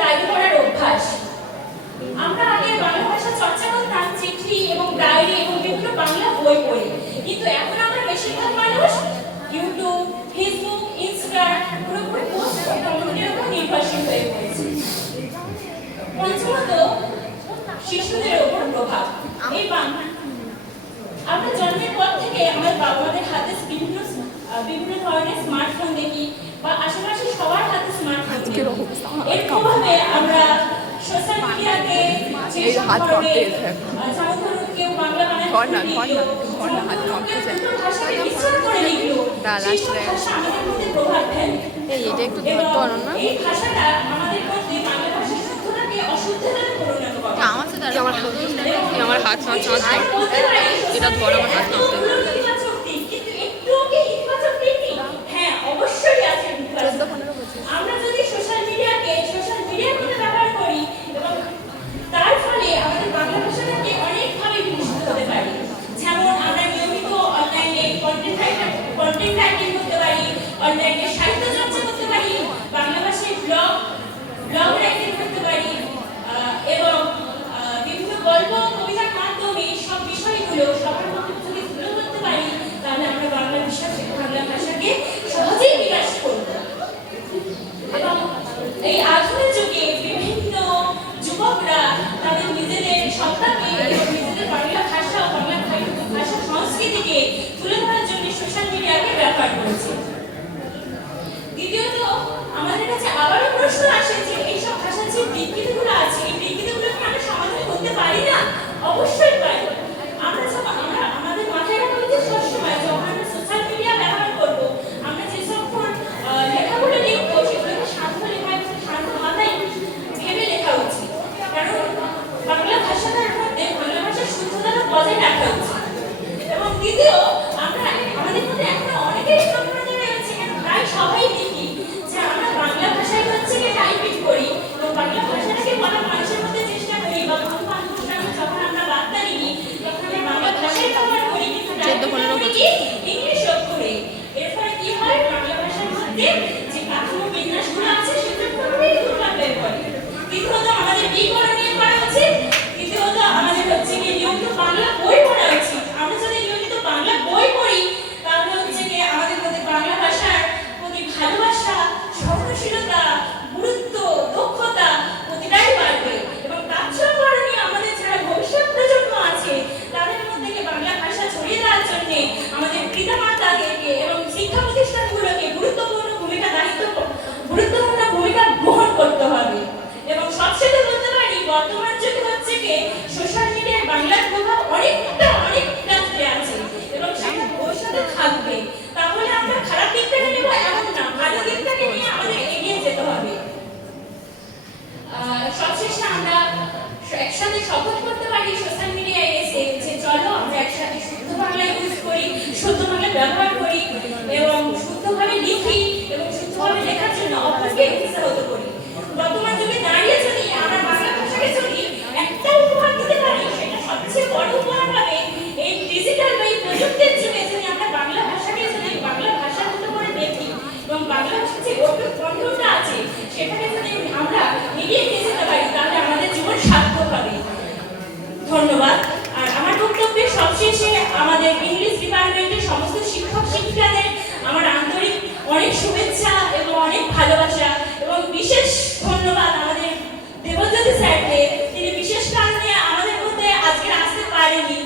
Diary পড়ার অভ্যাস। আমরা আগে বাংলা ভাষা চর্চা করতাম চিঠি এবং ডায়েরি এবং বিভিন্ন বাংলা বই পড়ে, কিন্তু এখন আমরা বেশিরভাগ মানুষ ইউটিউব, ফেসবুক, ইনস্টাগ্রাম পুরোপুরি পোস্ট কমিউনিটির উপর নির্ভরশীল হয়ে পড়েছে। পঞ্চমত, শিশুদের উপর প্রভাব। এই আমরা জন্মের পর থেকে আমাদের বাবা-মাদের হাতে বিভিন্ন ধরনের স্মার্টফোন দেখি, বা আশেপাশে সবার হাতে স্মার্টফোন দেখি। এর প্রভাবে আমরা সোশ্যাল মিডিয়াতে কেউ বাংলা আমাদের মধ্যে প্রভাব ফেলে। এই ভাষাটা আমাদের মধ্যে বাংলা ভাষার শুদ্ধতাকে অশুদ্ধতায় পরিণত করে। আমার হাত এটা ধর আমার হাত হ্যাঁ, অবশ্যই আছে। আমরা যদি সোশ্যাল মিডিয়াকে ব্যবহার করি এবং তার ফলে আমাদের বাংলা ভাষাটাকে অনেকভাবে বিকশিত হতে পারি। যেমন আমরা নিয়মিত অনলাইনে কন্টেন্ট রাইটিং করতে পারি, অনলাইনে সাহিত্য চর্চা করতে পারি, বাংলা ভাষায় ব্লগ রাইটিং করতে পারি, এবং বিভিন্ন গল্প কবিতার মাধ্যমে সব বিষয়গুলো সবার মধ্যে যদি তুলে ধরতে পারি, তাহলে আমরা বাংলা ভাষাকে সহজেই বিকাশ করব। এবং এই আধুনিক যুগে বিভিন্ন যুবকরা তাদের নিজেদের সত্তাকে এবং নিজেদের বাংলা ভাষা ও বাংলা ভাষা সংস্কৃতিকে তুলে ধরার জন্য সোশ্যাল মিডিয়াকে ব্যবহার করেছে। দ্বিতীয়ত, আমাদের কাছে আবারও প্রশ্ন আসে যে এইসব ভাষার যে বিকৃতিগুলো আছে, এই বিকৃতিগুলোকে আমরা সমাধান করতে পারি না? অবশ্যই পারি। আমাদের মাথায় রাখা উচিত সবসময় যখন আমরা সোশ্যাল মিডিয়া ব্যবহার করবো, আমরা যেসব লেখাগুলো লিখবো সেগুলোকে শান্ত লেখায় শান্ত মাথায় ভেবে লেখা উচিত। কারণ বাংলা ভাষাটার মধ্যে বাংলা ভাষার শুদ্ধতাটা বজায় রাখা উচিত। এবং দ্বিতীয়, আমাদের মধ্যে এখনো অনেকেই প্রবণতা রয়েছে, প্রায় সবাই দেখি যে আমরা বাংলা ভাষায় টাইপিং করি এবং বাংলা ভাষাটাকে বলার মানুষের মধ্যে চেষ্টা করি, বা বন্ধু বান্ধবের সঙ্গে যখন আমরা বার্তা নিই তখন আমরা বাংলা ভাষায় ব্যবহার করি, কিন্তু ইংলিশ অক্ষরে। এর ফলে কি হয়, বাংলা ভাষার মধ্যে যে কাঠামো বিন্যাসগুলো আছে সেগুলো পুরোপুরি দুর্বল হয়ে পড়ে। দ্বিতীয়ত, আমাদের কি করণীয় করা উচিত? তৃতীয়ত, আমাদের নিয়মিত বাংলা বই পড়া উচিত। আমরা যদি নিয়মিত বাংলা বই পড়ি তাহলে আমাদের মধ্যে বাংলা ভাষার প্রতি ভালোবাসা, সহনশীলতা, গুরুত্ব, দক্ষতা প্রতিটাই বাড়বে। এবং তাছাড়া করণীয়, আমাদের যারা ভবিষ্যৎ প্রজন্ম আছে তাদের মধ্যে বাংলা ভাষা ছড়িয়ে দেওয়ার জন্য আমাদের পিতামাতাদেরকে এবং শিক্ষা প্রতিষ্ঠানগুলোকে গুরুত্বপূর্ণ ভূমিকা গ্রহণ করতে হবে। এবং সবশেষে বলতে পারি, বর্তমান যুগে সোশ্যাল মিডিয়ায় বাংলার প্রভাব অনেকটা আছে এবং সেটা ভবিষ্যতে থাকবে। তাহলে আমরা খারাপ দিকটাকে নেব এমন না, ভালো দিকটাকে নিয়ে আমাদের এগিয়ে যেতে হবে। সবশেষে আমরা একসাথে শপথ করতে পারি সোশ্যাল মিডিয়ায় এসে যে চলো আমরা একসাথে শুদ্ধ বাংলা ইউজ করি, শুদ্ধ বাংলা ব্যবহার করি এবং শুদ্ধভাবে লিখি এবং শুদ্ধভাবে লেখার জন্য অপরকে উৎসাহিত করি। বর্তমান যুগে দাঁড়িয়ে যদি আমরা বাংলা ভাষাকে যদি একটা উপহার দিতে পারি, সেটা সবচেয়ে বড় উপহার হবে এই ডিজিটাল বা এই প্রযুক্তির যুগে যদি আমরা বাংলা ভাষাকে যদি বাংলা ভাষার মতো করে দেখি এবং বাংলা ভাষার যে কণ্ঠটা আছে সেটাকে যদি আমরা এগিয়ে নিয়ে যেতে পারি, তাহলে আমাদের জীবন সার্থক হবে। ধন্যবাদ। আর আমার বক্তব্যের সবশেষে আমাদের ইংলিশ ডিপার্টমেন্টের সমস্ত শিক্ষক শিক্ষিকাদের আমার আন্তরিক অনেক শুভেচ্ছা এবং অনেক ভালোবাসা, এবং বিশেষ ধন্যবাদ আমাদের দেবজ্যোতি স্যারকে। তিনি বিশেষ কারণে আমাদের মধ্যে আজকে আসতে পারেনি।